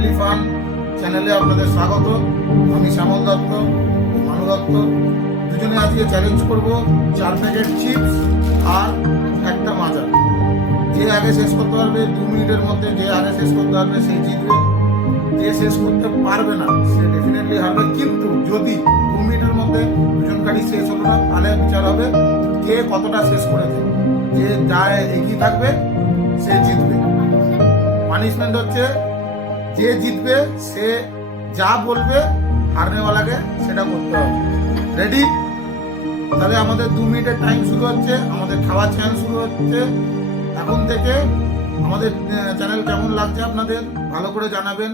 Family fun চ্যানেলে আপনাদের স্বাগত। আমি শ্যামল দত্ত, মানু দত্ত। দুজনে আজকে চ্যালেঞ্জ করব 4 প্যাকেট চিপস আর একটা মাজা। যে আগে শেষ করতে পারবে 2 মিনিটের মধ্যে, যে আগে শেষ করতে পারবে সেই জিতবে। যে শেষ করতে পারবে না সে ডেফিনেটলি হারবে। কিন্তু যদি 2 মিনিটের মধ্যে দুজনকারই শেষ হলো না, তাহলে বিচার হবে কে কতটা শেষ করেছে। যে যা এগিয়ে থাকবে সে জিতবে। পানিশমেন্ট হচ্ছে যে জিতবে সে যা বলবে হারনেওয়ালাকে সেটা করতে হবে। রেডি? তাহলে আমাদের 2 মিনিটের টাইম শুরু হচ্ছে, আমাদের খাওয়ার চ্যানেল শুরু হচ্ছে এখন থেকে। আমাদের চ্যানেল কেমন লাগছে আপনাদের ভালো করে জানাবেন,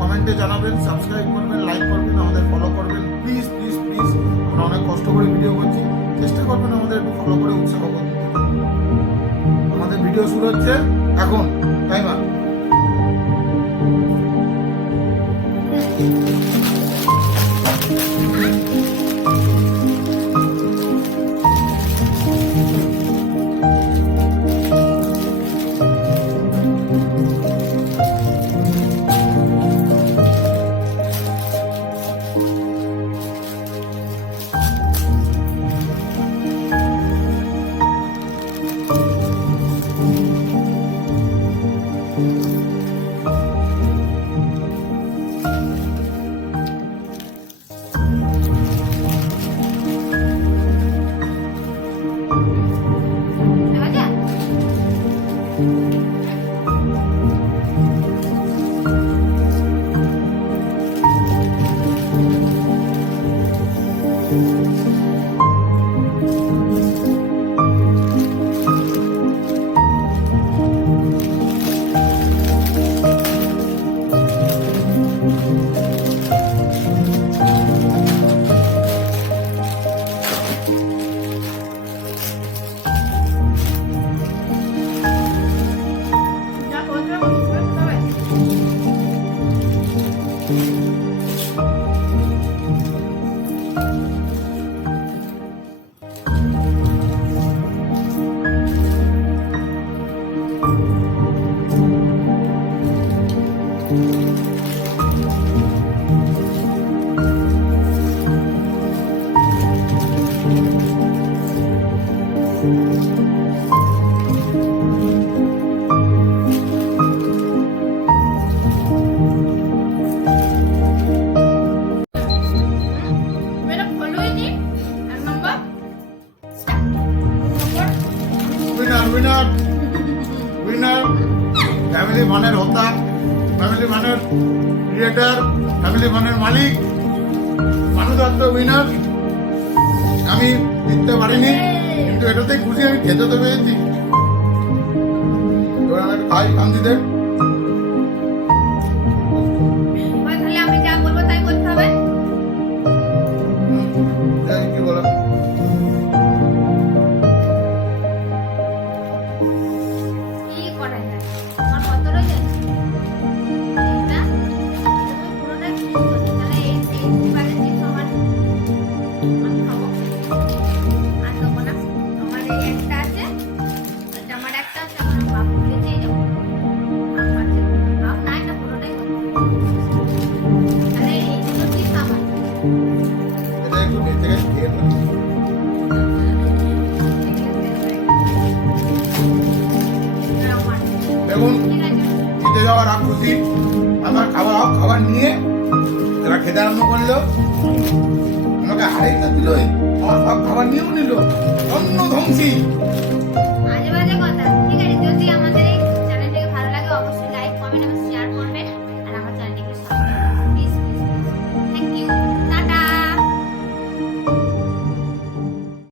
কমেন্টে জানাবেন, সাবস্ক্রাইব করবেন, লাইক করবেন, আমাদের ফলো করবেন। প্লিজ প্লিজ প্লিজ, আমরা অনেক কষ্ট করে ভিডিও করছি, চেষ্টা করবেন আমাদের একটু ফলো করে উৎসাহ করতে। আমাদের ভিডিও শুরু হচ্ছে এখন। টাইমার। উইনার উইনার ফ্যামিলি ফানের হোতা, ফ্যামিলি ফানের ক্রিয়েটার, ফ্যামিলি ফানের মালিক মানু দত্ত উইনার। আমি জিততে পারিনি, কিন্তু এটাতেই খুশি, আমি খেতে তো পেয়েছি। খাই কান্দিদের আমি যা বলবো তাই করতে হবে। কি বলো? কি করা যায়? আমার কত রয়েছে? এটা পুরোটা শেষ করতে, তাহলে এই বারে যে সমান আমি খাবো আর দেবো না। আমার এই একটা আছে, এটা আমার একটা আছে, আমার বাবু খেতে এই যাবো আমার নাই না, পুরোটাই তাহলে এইগুলো কি খাবার? এটা একটু নিচে খেয়ে দাও। দেখুন, জিতে যাওয়ার আগ খুশি। আমার খাবার নিয়ে এরা খেতে আরম্ভ করলো। আমাকে হারিয়ে দিল, আমার সব খাবার নিয়েও নিল। অন্য ধ্বংসী